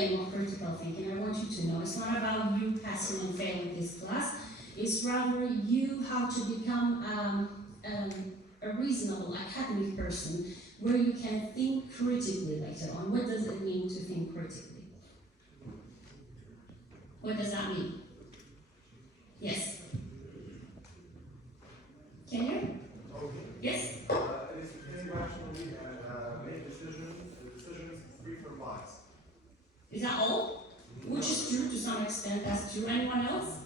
aim of critical thinking, I want you to know, it's not about you passing and failing this class. It's rather you how to become a reasonable academic person where you can think critically later on. What does it mean to think critically? What does that mean? Yes? Can you? Okay. Yes? It is to think rationally and make decisions free from bias. Is that all? Which is true to some extent. That's true. Anyone else?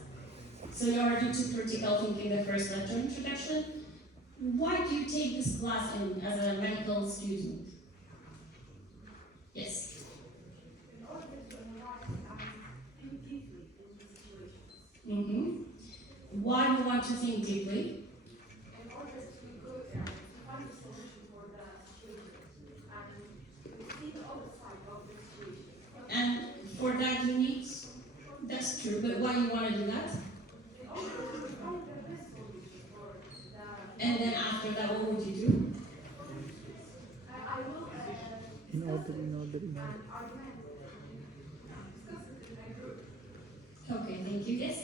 So you already took critical thinking the first lecture introduction. Why do you take this class as a medical student? Yes? In order to analyze and think deeply into situations. Why do you want to think deeply? In order to go there, to find a solution for the situation and see the other side of the situation. And for that you need, that's true, but why you want to do that? In order to find the best solution for the... And then after that, what would you do? I will In order. and argument, discuss it in a group. Okay, thank you. Yes?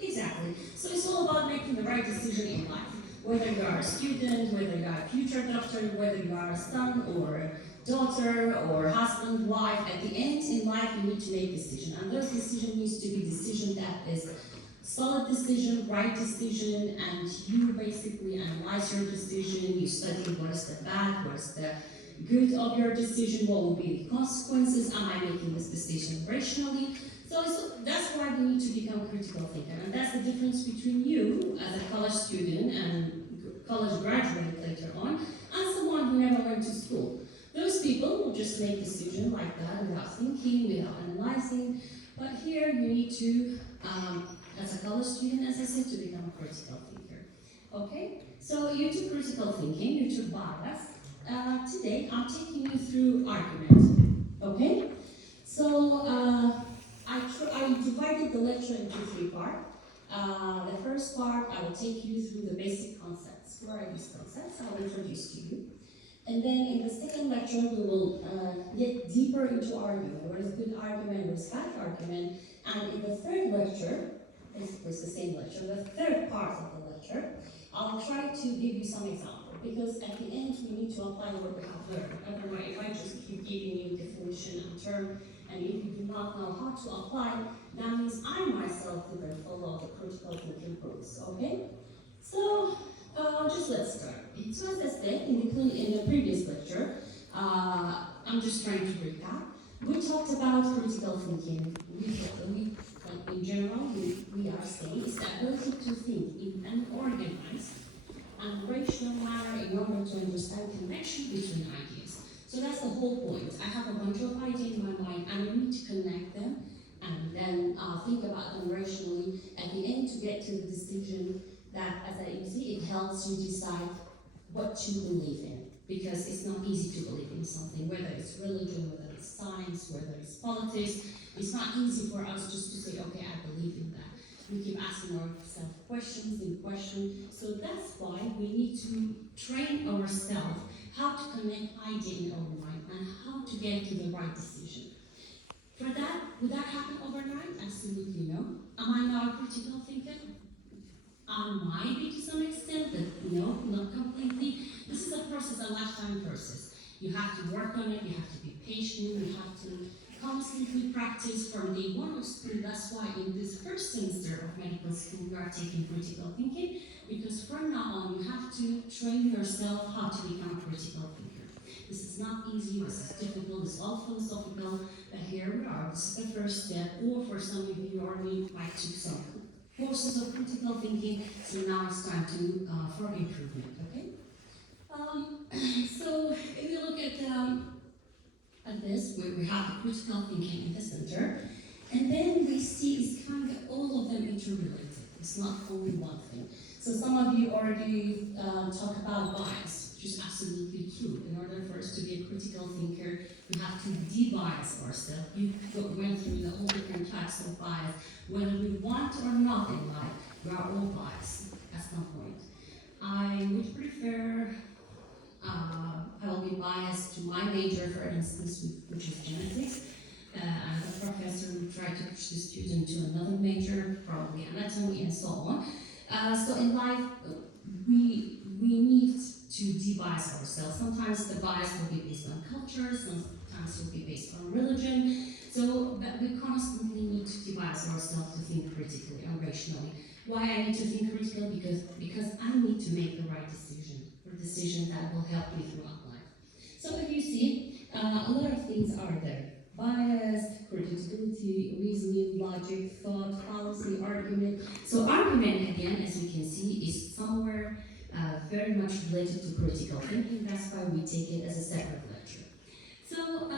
Exactly. So it's all about making the right decision in life. Whether you are a student, whether you are a future doctor, whether you are a son or a daughter or husband, wife, at the end in life you need to make decision. And those decision needs to be decision that is solid decision, right decision, and you basically analyze your decision, you study what is the bad, what is the good of your decision, what will be the consequences, am I making this decision rationally? So that's why we need to become critical thinker, and that's the difference between you as a college student and college graduate later on, and someone who never went to school. Those people will just make decisions like that without thinking, without analyzing, but here you need to, as a college student, as I said, to become a critical thinker. Okay? So you took critical thinking, you took bias. Today I'm taking you through argument. Okay? So I divided the lecture into 3 parts. The first part, I will take you through the basic concepts. What are these concepts? I will introduce to you. And then in the second lecture, we will get deeper into argument. What is good argument, what is bad argument. And in the third lecture, it's the same lecture, the third part of the lecture, I'll try to give you some examples. Because at the end, we need to apply what we have learned. Otherwise, if I just keep giving you definition and term, and if you do not know how to apply, that means I myself didn't follow the critical thinking rules, okay? So, just let's start. So as I said, in the previous lecture, I'm just trying to recap. We talked about critical thinking. In general, we are saying is the ability to think in an organized and rational manner in order to understand connection between ideas. So that's the whole point. I have a bunch of ideas in my mind and I need to connect them and then think about them rationally at the end to get to the decision that, as you see, it helps you decide what to believe in. Because it's not easy to believe in something, whether it's religion, whether it's science, whether it's politics. It's not easy for us just to say, okay, I believe in that. We keep asking ourselves questions and questions. So that's why we need to train ourselves how to connect ideas in our mind and how to get to the right decision. For that, would that happen overnight? Absolutely no. Am I now a critical thinker? I might be to some extent, but no, not completely. This is a process, a lifetime process. You have to work on it, you have to be patient, you have to constantly practice from day 1 of school. That's why in this first semester of medical school we are taking critical thinking, because from now on you have to train yourself how to become a critical thinker. This is not easy, this is difficult, it's all philosophical, but here we are. This is the first step, or for some of you already might took some courses of critical thinking, so now it's time to for improvement, okay? So if you look at this, where we have the critical thinking in the center, and then we see it's kind of all of them interrelated. It's not only one thing. So some of you already talk about bias, which is absolutely true. In order for us to be a critical thinker, we have to de-bias ourselves. You went through the whole different types of bias. Whether we want or not in life, we are all biased. That's my point. I would prefer I will be biased to my major, for instance, which is genetics. And the professor will try to push the student to another major, probably anatomy and so on. So in life, we need to de-bias ourselves. Sometimes the bias will be based on culture, sometimes it will be based on religion. So but we constantly need to de-bias ourselves to think critically and rationally. Why I need to think critically? Because I need to make the right decision, a decision that will help me throughout life. So if you see, a lot of things are there. Bias, credibility, reasoning, logic, thought, fallacy, argument. So argument, again, as you can see, is somewhere very much related to critical thinking. That's why we take it as a separate lecture. So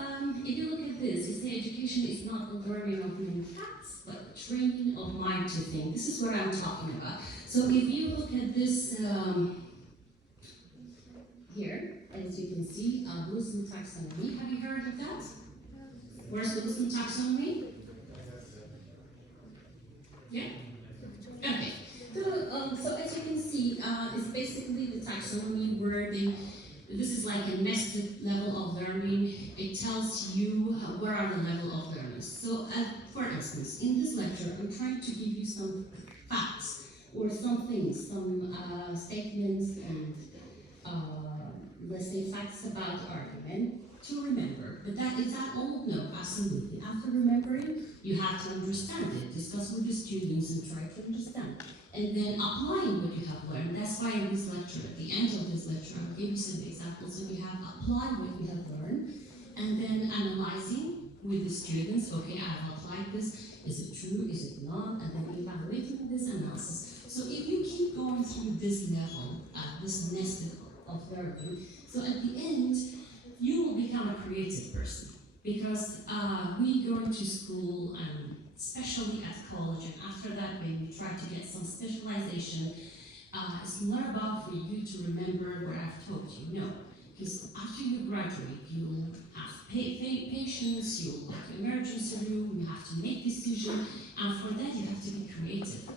if you look at this, you say education is not the learning of many facts, but training of mind to think. This is what I'm talking about. So if you look at this here, as you can see, Wilson taxonomy. Have you heard of that? Where's the Wilson taxonomy? Yeah? Okay. So as you can see, it's basically the taxonomy where this is like a nested level of learning. It tells you where are the level of learning. So for instance, in this lecture, I'm trying to give you some facts or some things, some statements and let's say facts about argument to remember. But is that all? No, absolutely. After remembering, you have to understand it, discuss with the students and try to understand. And then applying what you have learned. That's why in this lecture, at the end of this lecture, I'll give you some examples. So we have applied what we have learned, and then analyzing with the students. Okay, I have applied this. Is it true? Is it not? And then evaluating this analysis. So if you keep going through this level, this nested of learning, so at the end, you will become a creative person, because we go into school and especially at college, and after that when you try to get some specialization, it's not about for you to remember what I've taught you, no. Because after you graduate, you'll have patience, you'll go to emergency room, you have to make decisions, and for that you have to be creative.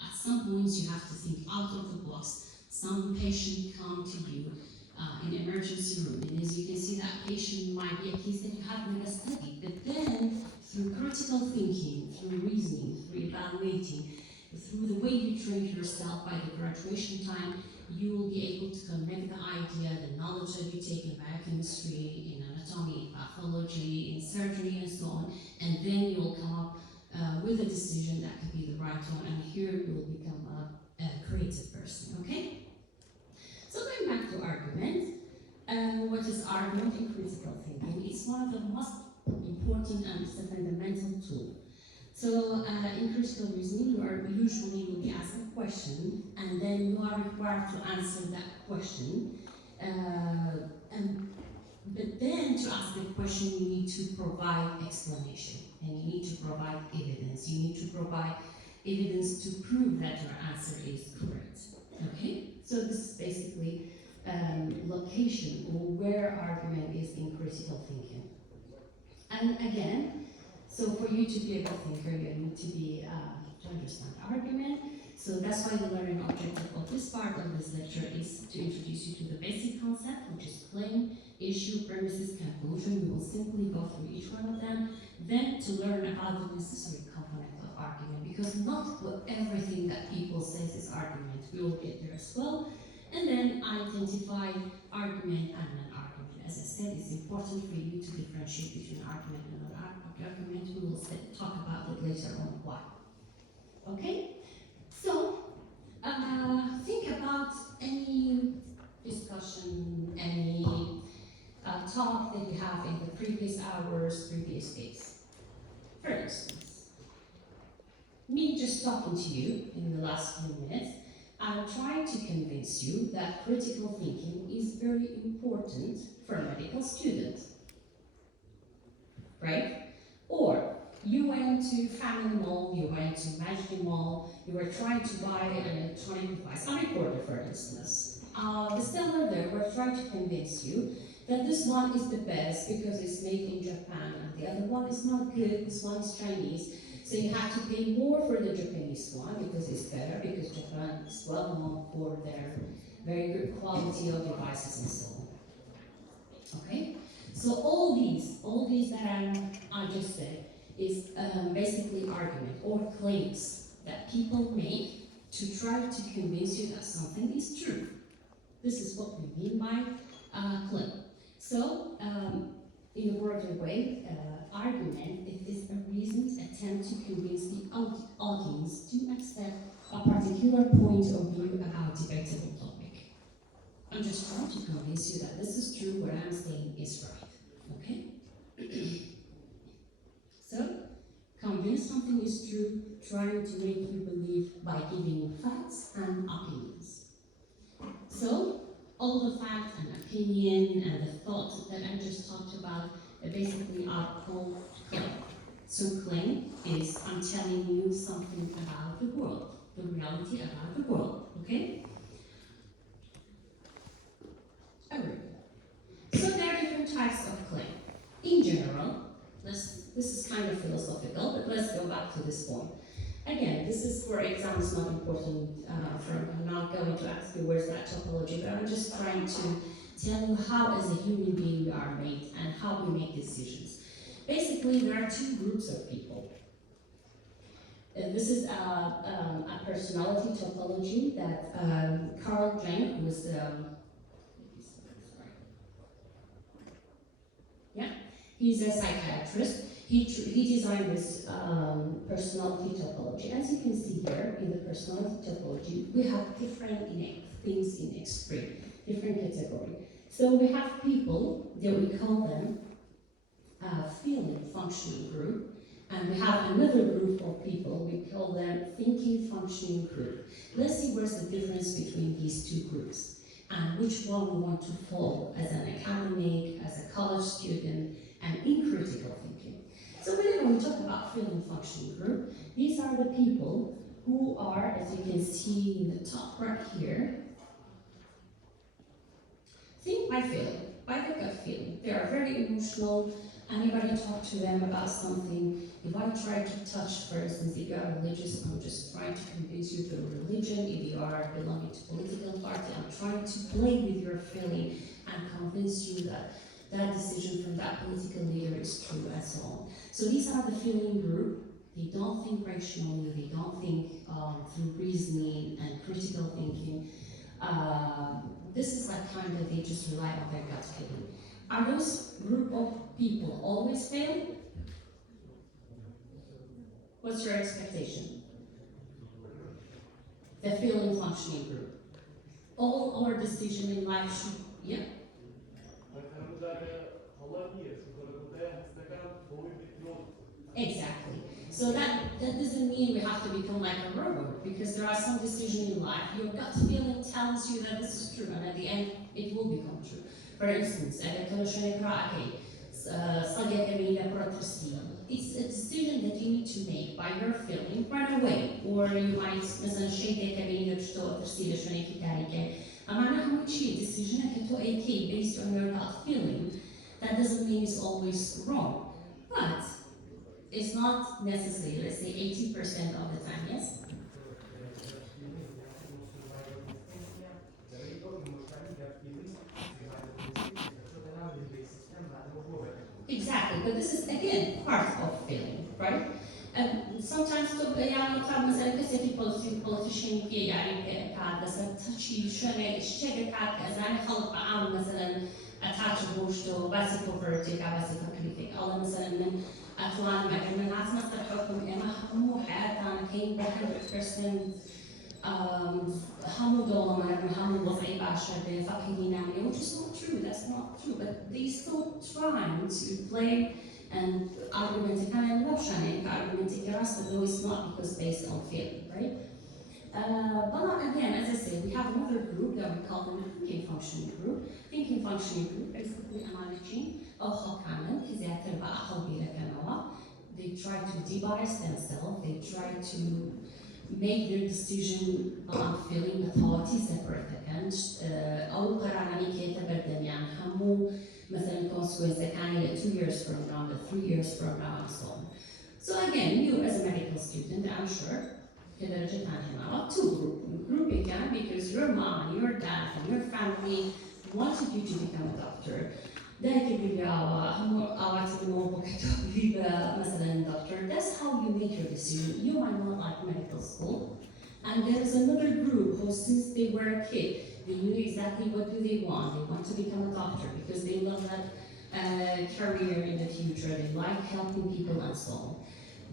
At some points you have to think out of the box. Some patient come to you in emergency room, and as you can see, that patient might be a case that you have never studied, but then through critical thinking, through reasoning, through evaluating, through the way you train yourself by the graduation time, you will be able to connect the idea, the knowledge that you take in biochemistry, in anatomy, in pathology, in surgery, and so on, and then you will come up with a decision that could be the right one, and here you will become a creative person, okay? So going back to argument, what is argument in critical thinking? It's one of the most important and it's a fundamental tool. So in critical reasoning, you usually will be asked a question, and then you are required to answer that question. But then to ask the question, you need to provide explanation, and you need to provide evidence. You need to provide evidence to prove that your answer is correct. Okay? So this is basically location or where argument is in critical thinking. And again, so for you to be a good thinker, you need to be to understand argument. So that's why the learning objective of this part of this lecture is to introduce you to the basic concept, which is claim, issue, premises, conclusion. We will simply go through each one of them. Then to learn about the necessary component of argument, because not everything that people say is argument. We will get there as well. And then identify argument and non-argument. As I said, it's important for you to differentiate between argument and non-argument. We will talk about it later on why. Okay? So, think about any discussion, any talk that you have in the previous hours, previous days. For instance, me just talking to you in the last few minutes, I'm trying to convince you that critical thinking is very important for a medical student, right? Or you went to Family Mall, you went to Magic Mall, you were trying to buy an electronic device, a recorder for instance. The seller there were trying to convince you that this one is the best because it's made in Japan, and the other one is not good, this one is Chinese. So you have to pay more for the Japanese one because it's better, because Japan is well known for their very good quality of devices and so on. Okay? So all these that I just said is basically argument or claims that people make to try to convince you that something is true. This is what we mean by claim. So, in a broader way, argument is a reasoned attempt to convince the audience to accept a particular point of view about a debatable topic. I'm just trying to convince you that this is true, what I'm saying is right. Okay? So, convince something is true, trying to make you believe by giving you facts and opinions. So, all the facts and opinion and the thoughts that I just talked about basically are called claim. So claim is I'm telling you something about the world, the reality about the world, okay? Alright. So there are different types of claim. In general, this is kind of philosophical, but let's go back to this point. Again, this is for exams not important. I'm not going to ask you where's that topology, but I'm just trying to tell you how as a human being we are made and how we make decisions. Basically, there are two groups of people. This is a personality topology that Carl Jung, who was he's a psychiatrist. He designed this personality topology. As you can see here in the personality topology, we have different things in extreme, different categories. So we have people that we call them feeling functioning group, and we have another group of people, we call them thinking functioning group. Let's see where's the difference between these two groups and which one we want to follow as an academic, as a college student, and in critical thinking. So when we talk about feeling functioning group, these are the people who are, as you can see in the top right here, think by feeling, by the gut feeling. They are very emotional. Anybody talk to them about something, if I try to touch, for instance, if you are religious, I'm just trying to convince you to religion. If you are belonging to political party, I'm trying to play with your feeling and convince you that that decision from that political leader is true and so on. So these are the feeling group. They don't think rationally, they don't think through reasoning and critical thinking. This is like kind of, they just rely on their gut feeling. Are those group of people always fail? What's your expectation? The feeling functioning group. All our decision in life should, yeah? Exactly. So that doesn't mean we have to become like a robot, because there are some decisions in life, your gut feeling tells you that this is true, and at the end, it will become true. For instance, it's a decision that you need to make by your feeling right away, or you might مثلا شيء كبير تشتغل ترسيله شو نيجي تاريخه. أما نحن شيء decision كتو AK based on your gut feeling. That doesn't mean it's always wrong, but it's not necessary. Let's say 80% of the time, yes. Exactly, but this is again part of feeling, right? And sometimes politician attach بوشتو بس كوفرتي كبس فكرتك الله مثلا من أتوان من الناس مثل حكم إما همو حياتنا كين 100% همو دولة من همو وضعي باشا بفكرين عملي, which is not true. That's not true. But they still trying to play and argument kind of option argument though it's not because based on feeling, right? But again, as I said, we have another group that we call them thinking functioning group. Thinking functioning group basically managing أو حكاما كذا تربى أقل بلا كنوع. They try to debias themselves. They try to make their decision on feeling authority separate against أو قرارني كي تبردم يعني همو مثلا consequence كان 2 years from now, 3 years from now, and so on. So again, you as a medical student, I'm sure. Two group again, because your mom, your dad, and your family wanted you to become a doctor. دايك بيبيعوا هم أوقات الموضوع كتب مثلا doctor. That's how you make your decision. You are not like medical school, and there is another group who, since they were a kid, they knew exactly what do they want. They want to become a doctor because they love that career in the future. They like helping people and so on.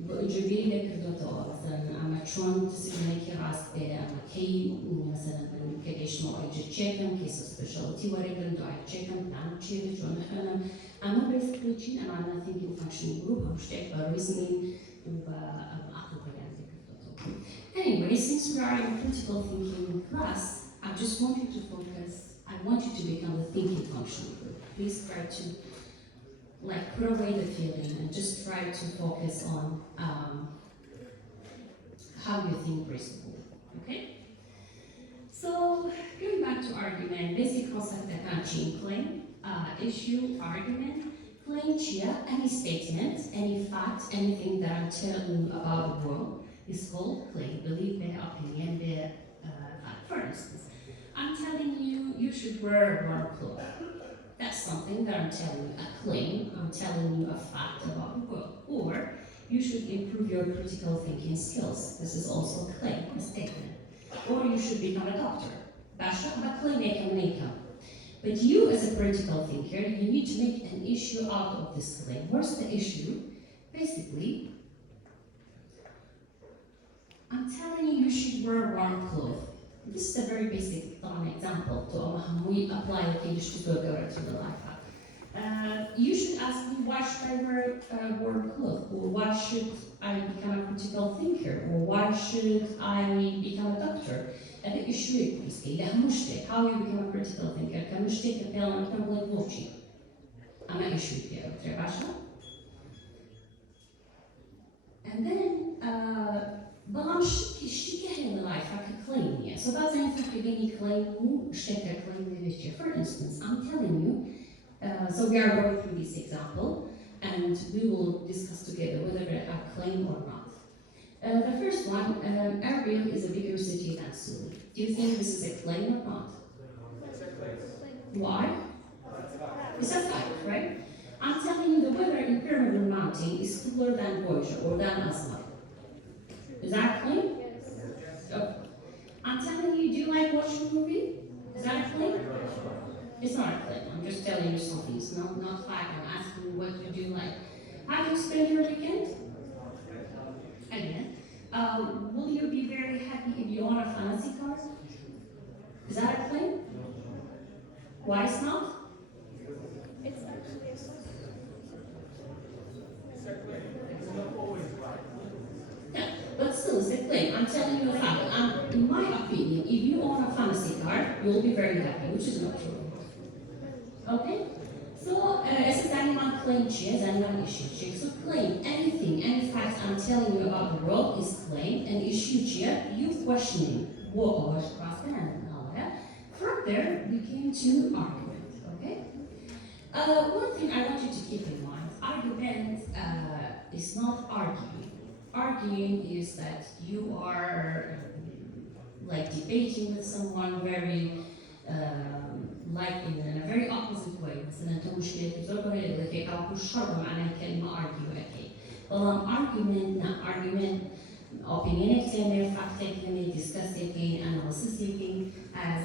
جبري لك الدكتور مثلا أما شلون تسوي لك راسته أما كي مثلا من كيش ما أجي تشيكم كيس سبيشالتي وريكم دعاء تشيكم تعمل شيء شلون إحنا أما basically شيء أنا عندنا thinking functioning group هم شيء reasoning وعقل بيان ذيك الدكتور. Anyway, since we are in critical thinking class, I just want you to focus. I want you to become a thinking functioning group. Please try to put away the feeling and just try to focus on how you think reasonably, okay? So, going back to argument, basic concept that claim, issue, argument, claim chia, any statement, any fact, anything that I'm telling you about the world is called claim, belief, opinion, fact. For instance, I'm telling you, you should wear a warm cloth. That's something that I'm telling you, a claim, I'm telling you a fact about the world. Or, you should improve your critical thinking skills. This is also a claim, a statement. Or you should become a doctor. Basha, a claim. But you, as a critical thinker, you need to make an issue out of this claim. What's the issue? Basically, I'm telling you, you should wear warm clothes. This is a very basic example to how we apply ڤیدیۆکە to the life. You should ask me, why should I wear warm clothes? Or why should I become a critical thinker? Or why should I become a doctor? And the issue is, how you become a critical thinker? Can you take a pill and become like watching? I'm an issue here, and then, بەڵام شتی هەیە لە لایفەکە claim نییە. So بازم فرقی بینی claim و شتێکە claim دەبێت. For instance, I'm telling you, so we are going through this example, and we will discuss together whether they are claim or not. The first one, Erbil is a bigger city than Seoul. Do you think this is a claim or not? It's a claim. Why? It's a fact, right? I'm telling you the weather in Pyramid Mountain is cooler than Georgia or than Asma. Is that a claim? Yes. Oh. I'm telling you, do you like watching a movie? Is that a claim? It's not a claim. I'm just telling you something. It's not fact. I'm asking you what you do like. How do you spend your weekend? Again. Will you be very happy if you own a fancy car? Is that a claim? Why it's not? It's actually a claim. It's a claim. It's not always right. Yeah, but still, it's a claim. I'm telling you a fact. In my opinion, if you own a fancy car, you'll be very happy, which is not true. Okay? So, as anyone claim cheers, anyone issue check. So claim anything, any fact I'm telling you about the world is claim, and issue cheer, you questioning what was crossing and all that. From there, we came to argument. Okay? One thing I want you to keep in mind, argument is not arguing. Arguing is that you are debating with someone very in a very opposite way. مثلا انت مشكلة تزور لك أو شر معنى كلمة argue أكيد. argument argument opinion تعمل fact تعمل discuss taking analysis taking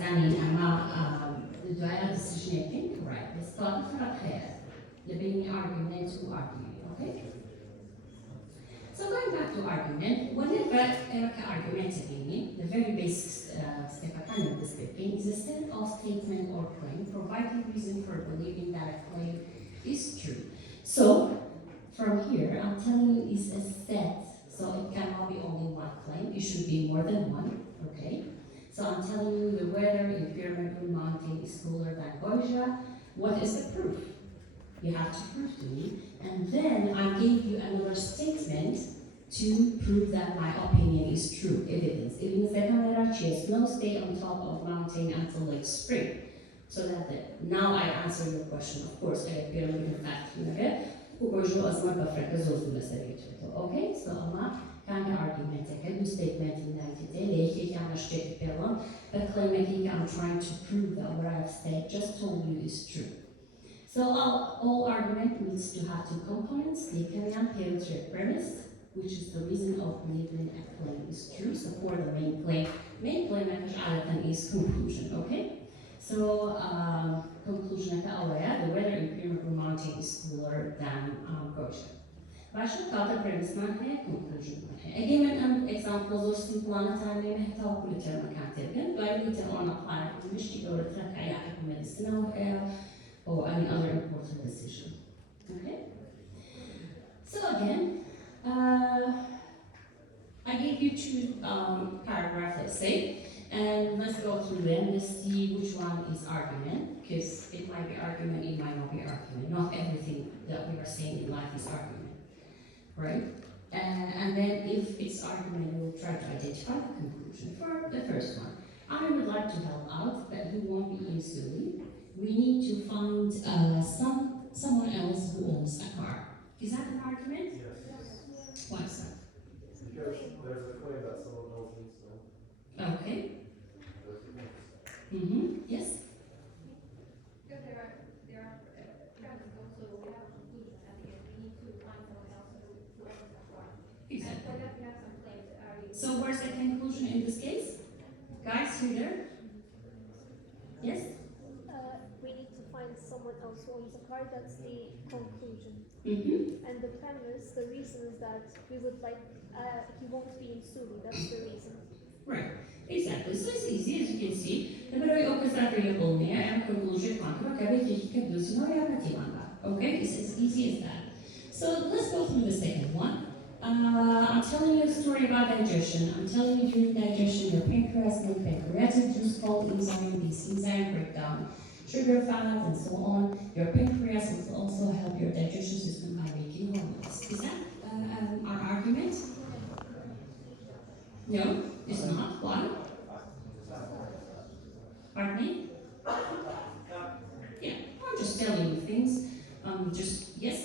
زمین أما دعاء decision making right. بس طبعا فرق خير لبين argument و arguing. Okay. So going back to argument, whenever argument the very basic step of description is a set of statement or claim providing reason for believing that a claim is true. So from here, I'm telling you is a set, so it cannot be only one claim. It should be more than one. Okay. So I'm telling you the weather in Pyramid Mountain is cooler than Georgia. What is the proof? You have to prove to me, and then I gave you another statement to prove that my opinion is true. Evidence. Evidence that snow stay on top of mountain until late spring. So that now I answer your question. Of course, I appear in fact here. Okay, so kind of argument, a new statement in but claiming I'm trying to prove that what I've said just told you is true. So all argument needs to have two components. They can pay to a premise, which is the reason of believing a claim is true. So for the main claim is conclusion, okay? So conclusion the weather in Pyramid Mountain is cooler than Goshen. Başka kaldı premisman ne conclusion. Again, an example of simple time حتى كل term كاتبين. But we can on apply مش تقدر ترك أي حكم medicinal or any other important decision. Okay. So again, I gave you two paragraphs, let's say, and let's go through them. Let's see which one is argument, because it might be argument, it might not be argument. Not everything that we are saying in life is argument, right? And then if it's argument, we'll try to identify the conclusion. For the first one, I would like to help out, but you won't be easily. We need to find someone else who owns a car. Is that an argument? Yes. Why is that? Because there's a claim that someone else needs to know. Okay. Yes? Because there are premises also, we have a conclusion at the end, we need to find someone else who owns that car. Exactly. And for that, we have some claims that are. So where's the conclusion in this case? Guys, you there? Yes? We need to find someone else who owns a car. That's the conclusion. And the premise, the reason is that we would like, he won't be in Suli. That's the reason. Right. Exactly. So it's easy, as you can see. The very orchestra variable there and conclusion okay? It's as easy as that. So let's go through the second one. I'm telling you a story about digestion. I'm telling you during digestion, your pancreas make pancreatic juice called enzyme. These enzymes break down sugar, fat, and so on. Your pancreas will also help your digestion system by making hormones. Is that our argument? No, it's not. Why? Pardon me? Yeah, I'm just telling you things. Yes?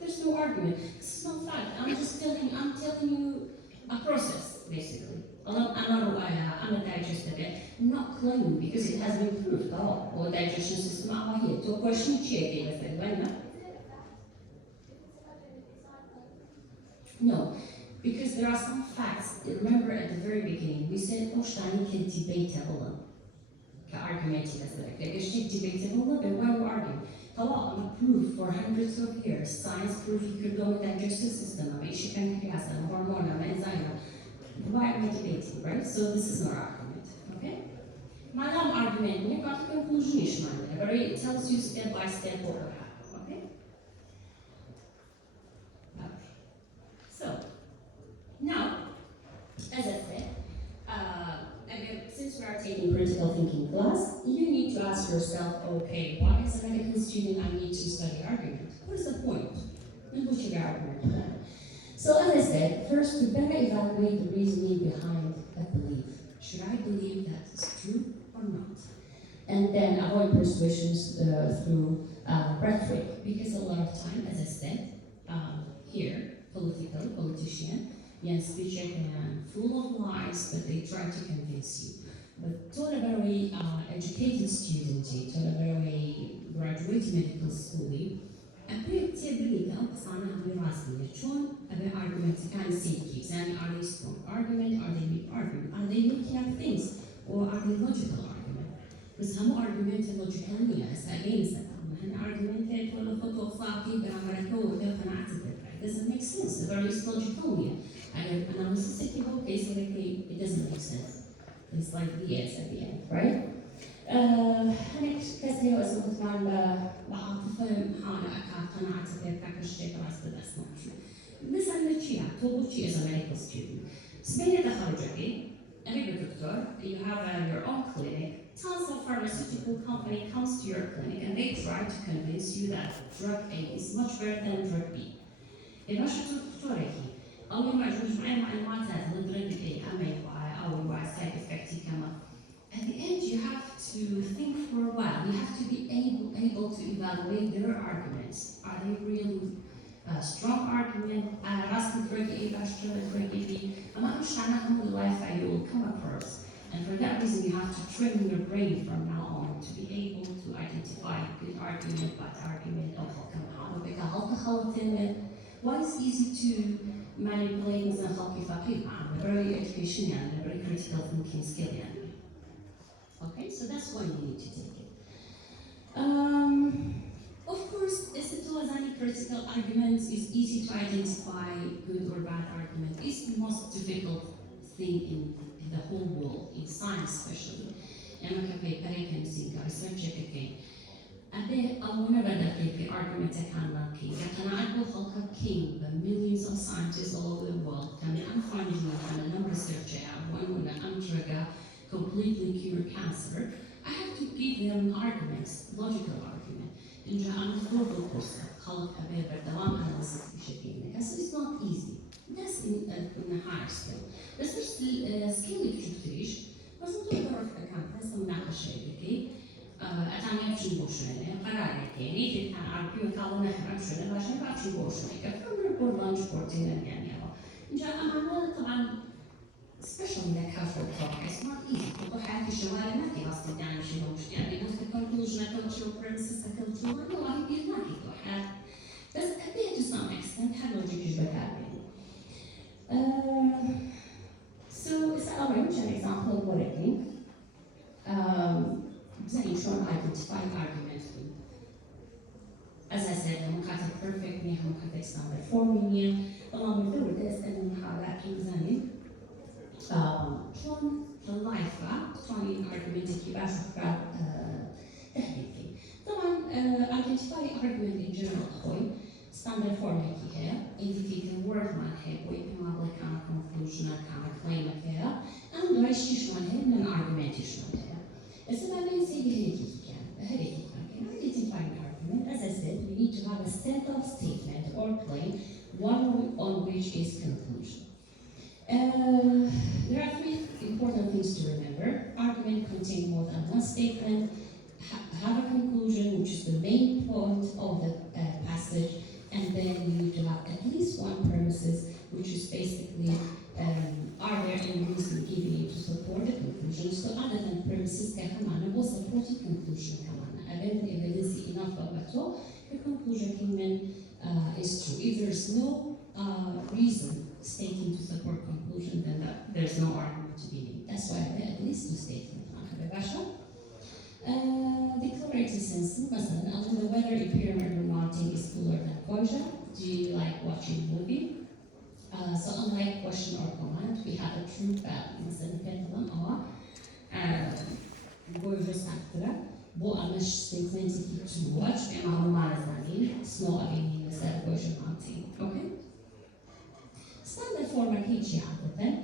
There's no argument. It's not fact. I'm telling you a process, basically. I'm a digestive. I'm not claiming because it has been proved. Or digestion system here. To question check No, because there are some facts. Remember at the very beginning, we said Oshtani can debatable. Argument debatable, but why we argue? We proved for hundreds of years. Science proved you could go in digestive system, pancreas, hormone, enzyme. Why are we debating, right? So this is our argument, okay? My argument, we got a conclusion, but it tells you step by step what will happen, okay? Okay. So, now, as I said, since we are taking critical thinking class, you need to ask yourself, okay, why as a medical student I need to study argument? What is the point? And what's your argument plan? So as I said, first to better evaluate the reasoning behind a belief. Should I believe that it's true or not? And then avoid persuasions through rhetoric, because a lot of time, as I said, here, politician, speech full of lies, but they try to convince you. But to a very educated student, to a very graduate medical school, أبي تبلي كأقصانا براسي شون أبي argument كان سيكي يعني are they strong argument, are they weak argument, are they looking at things, or are they logical argument? بس هم argument logical ناس against هم argument ولا خطوة صعبة برامرك وكيف it doesn't make sense. The very logical and analysis case it doesn't make sense. It's like the yes at the end, right? next كثير أسمع عن بعاطفة حالة قناعة كشيء راس بالأسماء. مثلا شيء توقف شيء as a medical student. سبيل تخرجك أنا دكتور you have your own clinic. Tons of pharmaceutical company comes to your clinic and they try to convince you that drug A is much better than drug B. إذا شفت دكتورك أول ما يجوز معي معلومات لدرجة A أو side effect كمان. At the end, you have to think for a while. You have to be able to evaluate their arguments. Are they really strong argument? I'm not sure how life you will come across. And for that reason, you have to train your brain from now on to be able to identify good argument, bad argument, or why it's easy to manipulate مثلا خلقي فقير very education and very critical thinking skill. Okay, so that's why you need to take it. Of course, as it was any critical arguments, it's easy to identify good or bad argument. It's the most difficult thing in the whole world, in science especially. And I can pay research again. I want to read the argument I can king. And I go for king, the millions of scientists all over the world. And I'm finding a number of researchers, one I'm completely cure cancer. I have to give them arguments, logical argument. And I'm global person, called a better analysis. So it's not easy. That's in a higher skill. This is skill if you finish. But I'm talking about a campus, I'm not a shade, okay? أتعمل شو بوشنا قراري يعني في كان عارفين كلامنا إحنا شو نبغى بعد شو بوشنا كفرنا نقول لانش بورتينا يعني جاء معنا طبعا especially the casual talk it's not easy تقول حياتي الشوارع ما في أصلا يعني شو بوش يعني بس conclusion cultural premises cultural والله يبي ما في توحد بس أبي to some extent حلو جيش بكارين so it's an example of what I think. زي شلون identify arguments. As I said, I'm not perfect, I'm not standard forming. Along with this, and how that comes in. شلون اللايفة شلون argument كيف أشوفها تحديثي. طبعا identify argument in general خوي standard forming هي. إذا في word مالها ويكون ما كان conclusion كان claim كذا. أنا رايش شلون هي من argument شلون هي. So that means identifying argument. As I said, we need to have a set of statement or claim, one on which is conclusion. There are three important things to remember. Argument contain more than one statement, have a conclusion, which is the main point of the passage, and then we need to have at least one premises, which is basically are there any reason given to support the conclusion? So other than premises, كمان was supporting conclusion كمان. Available evidence enough of it all. The conclusion is true. If there is no reason stating to support conclusion, then there's no argument to be made. That's why I have at least two statements. Declarative sense. مثلا, although whether a pyramid or mountain is cooler than Koja, do you like watching movie? So unlike question or command, we have a true value. مثلا كلمة gorgeous actor, bo għamiex statement to watch, imma huma għazani, snow għabini مثلا gorgeous mountain, okay? Standard form kħiċi għadden.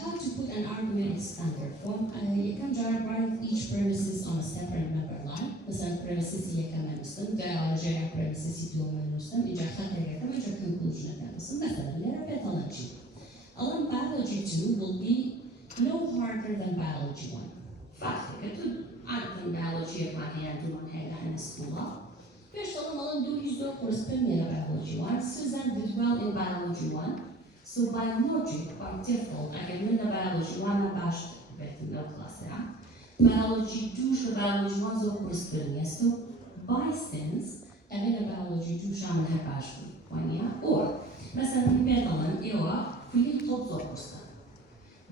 How to put an argument in standard form? You can write each premises on a separate number line. مثلا premises هي كمان نسلم, جاء premises يدوم نسلم, إجا خطر كمان إجا conclusion نسلم. مثلا pathology. Biology 2 will be no harder than biology 1. Fact, other than biology ما هي عندهم هذا عن السكولة. First of all, do use the course premier biology 1. Susan did well in biology 1. So by logic, by default, I can win the biology 1 about the class. Biology 2 should biology 1 so course premier. So by sense, I win the biology 2 shaman have or مثلا مثلا في توب course.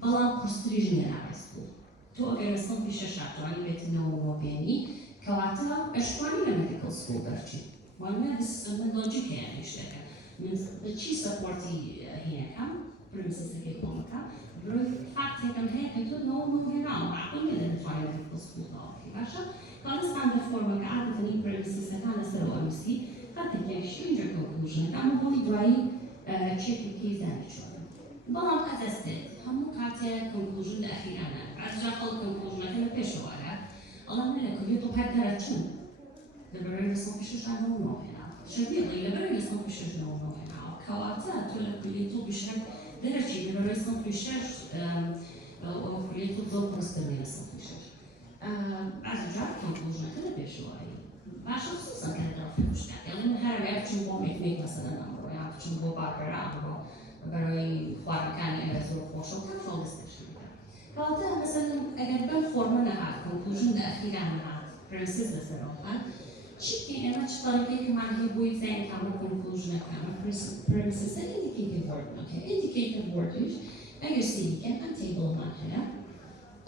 بلان course 3 general school. تو اگر اصلا پیش شرط ولی بهتون نوبینی کواتا اشکالی medical school درچی. ولی this logic يعني اشتكى. من چی سپورتی هنا كم premises که کم کم. برای فقط هم هی تو نوبینی معقول میدن توی medical school داری باشه. کار standard form که عادت این premises کان سر OMC قد تکیش اینجا conclusion کام بودی برای check کی زنی شد. بلان قدسته همون قطع conclusion الأخيرة. از جاخل conclusion که پیشواره. الله ملك تو هر درچون. لبرای رسم پیشش نمونه هنا. شدیدی لبرای رسم پیشش نمونه هنا. کواتا تو لبرای تو بیشتر درچی لبرای رسم پیشش و لبرای تو زود پرستمی رسم پیشش. از جاخل conclusion که پیشواره. باشه خصوصا که درافش کرد. یعنی هر وقت چون با میکنیم مثلا نمونه یا چون با باربرا برای خوارکانی ارزو خوشم که فالستش كواتا مثلا أجر بالفورمة نهار conclusion الأخيرة نهار premises مثلا شيء أنا طريقة كمان هي بوي زين كمان conclusion كمان premises indicative word okay indicative word أجر سيدي كان table ما هنا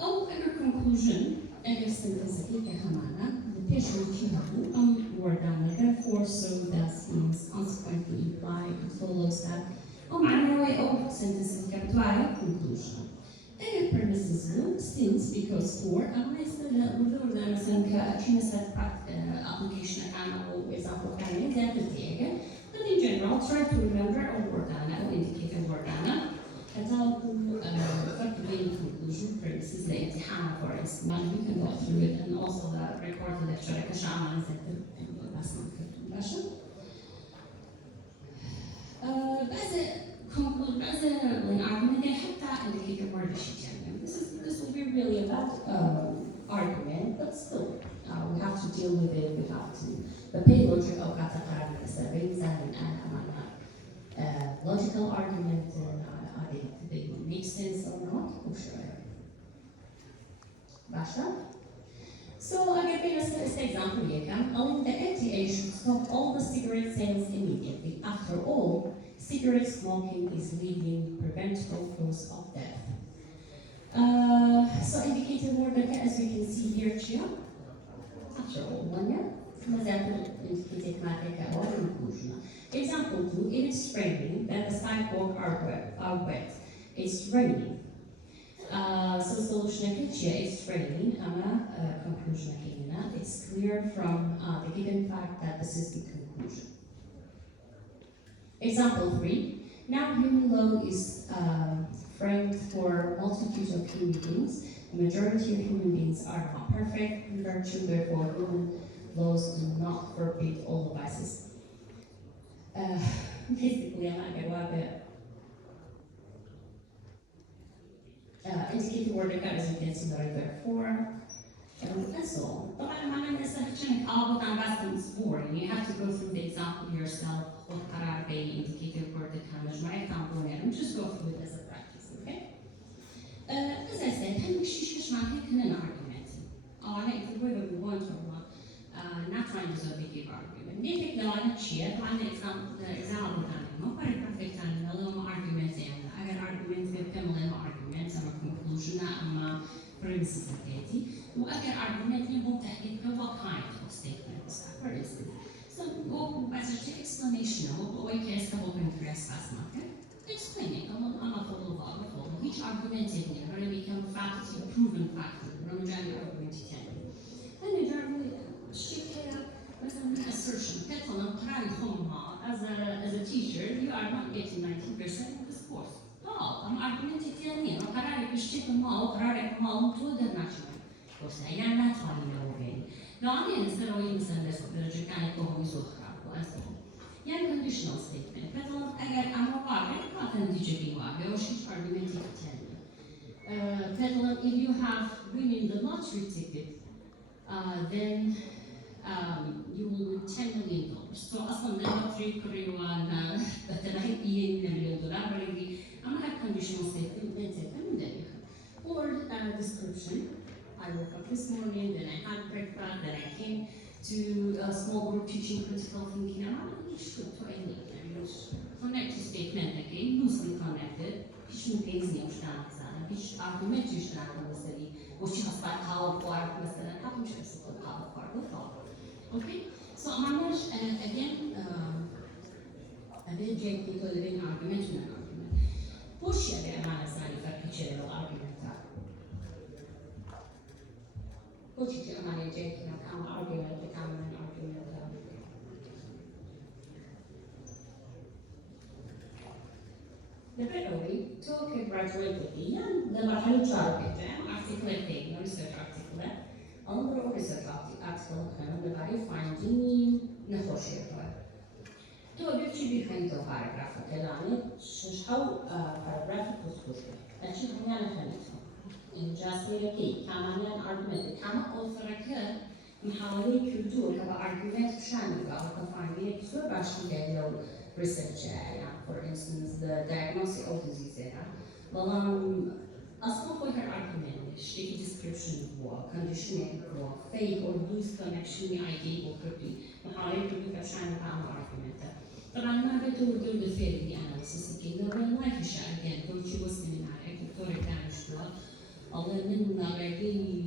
أو أجر conclusion أجر sentence كمان the page will word therefore so that means consequently imply and follows that معنوي أو sentence كبتوعي conclusion أجر premises since because for أما يصير وذور مثلا كمثال application أو example كامل زي التيجة but in general try to remember a word أو indicate a word كتابو فرق بين conclusion premises لامتحان for instance we can go through it and also the recorded lecture كشعب زي بس ماشي بعض الأرجومنت حتى indicator word this will be really about argument but still we have to deal with it we have to the pay logic أو كاتقرار السبب زين logical argument they make sense or not Basha? So again, let's take example here. The NTA should stop all the cigarette sales immediately. After all, cigarette smoking is leading preventable cause of death. So indicated word as we can see here, Chia. After all, one year. Indicated matter or conclusion. Example 2, it is raining, then the sidewalk are wet. It's raining. So solution here, it's raining, conclusion it's clear from the given fact that this is the conclusion. Example 3, now human law is framed for multitudes of human beings. The majority of human beings are not perfect, in virtue, therefore human laws do not forbid all vices. Basically, I'm not going to indicate the word as you can see right there for and so on. طبعا معناه استخدام أعبط عن بس boring. You have to go through the example yourself. والقرار بين indicated word كان مجموعة تعملون just go through it as a practice, okay? As I said, هم شيء معناه كنا argument. أنا if we want to not trying to solve a given argument. نيجي لو أنا شيء طبعا example كان ما paragraph كان لهم argument يعني أجر argument بكمل argument أما conclusion أما premises كذي وأجر argument يبغى تحديد what kind of statements for instance. So go as a explanation of what you can interest us market. Explaining أما فضل each argument in here going to become fact proven fact رمجاني argument كذي. أنا جربوا شيء كذا مثلا assertion كتلا قرأي خمها as a teacher you are not getting 90% of this course. I'm argumenting تاني أنا قرأي بشتى ما قرأي ما وتودر ناشون. بس يعني ما تفهمين أوين. لو أنا نسأله مثلا درجة كان يكون يزوخها وأسمع. يعني conditional statement كتلا أجر أمر واقع كاتن تيجي واقع وش argumenting تاني. كتلا if you have winning the lottery ticket then you will win $10 million. So أصلاً lottery كريوان بتلاقي $1 million already. أما have conditional statement من ذلك. Or description. I woke up this morning, then I had breakfast, then I came to a small group teaching critical thinking. I'm not sure to any connected statement again, loosely connected. Hiç mümkün يشتغل مثلاً. hiç argument يشتغل مثلاً. وش أصلاً قاعد فارق مثلاً. هم مش بس قاعد فارق وفارق. Okay, so manage again a bit gently to the argument and argument. Push the amount of sign for each argument. Push the amount of gently and argument, the common argument. The better way to graduate the marxلة الجارية articulating research article. أنظر research article كانوا لغاية finding نخوشيها. تو بيجي بيخلي تو paragraph كلامي شو paragraph تخوشيه. لكن هم يعني خليتهم. إن جاسي لكي كمان argument كمان أوفرك محاولين كردور كبا argument بشاني أو كفاندين كسر باشين جايلو research يعني for instance the diagnosis of disease. والله أصلا خوي her argument شتي description هو conditioning هو fake or loose connection idea or copy محاولة تبي كشان كام argument طبعا ما بدو دو theory analysis كده وين لايف الشيء again كل شيء وصل من على دكتور كان شو الله من نلاقي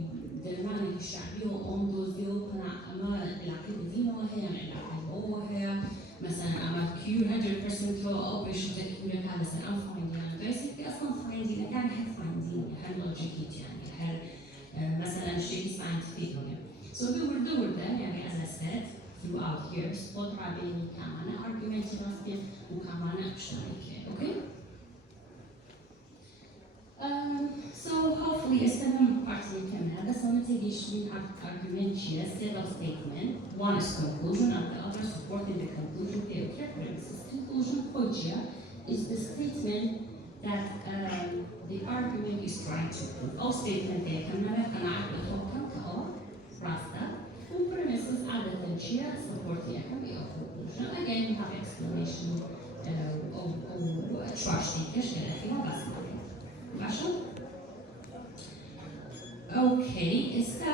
درمان الشعبي وأندوزيو كنا أما العقيدة دينه هي العقيدة هو هي مثلا أما كيو 100% أو بيش تكيو لك هذا مثلا أم finding basically أصلا finding كان هاد finding هاد logic يعني هاد مثلا شيء scientific so we were doing that يعني as I said throughout years قدرة بيني كمان argument راسي وكمان اشتراكي okay so hopefully استلم partly كمان بس أنا تيجي شوي argument here several statement one is conclusion and the other supporting the conclusion the conclusion here is the statement that the argument is trying to prove all statement there كمان أنا أعرف أتوقع كأو راستا premises عادة here supporting a conclusion again we have explanation of trust كده فيها بس ماشي؟ Okay, está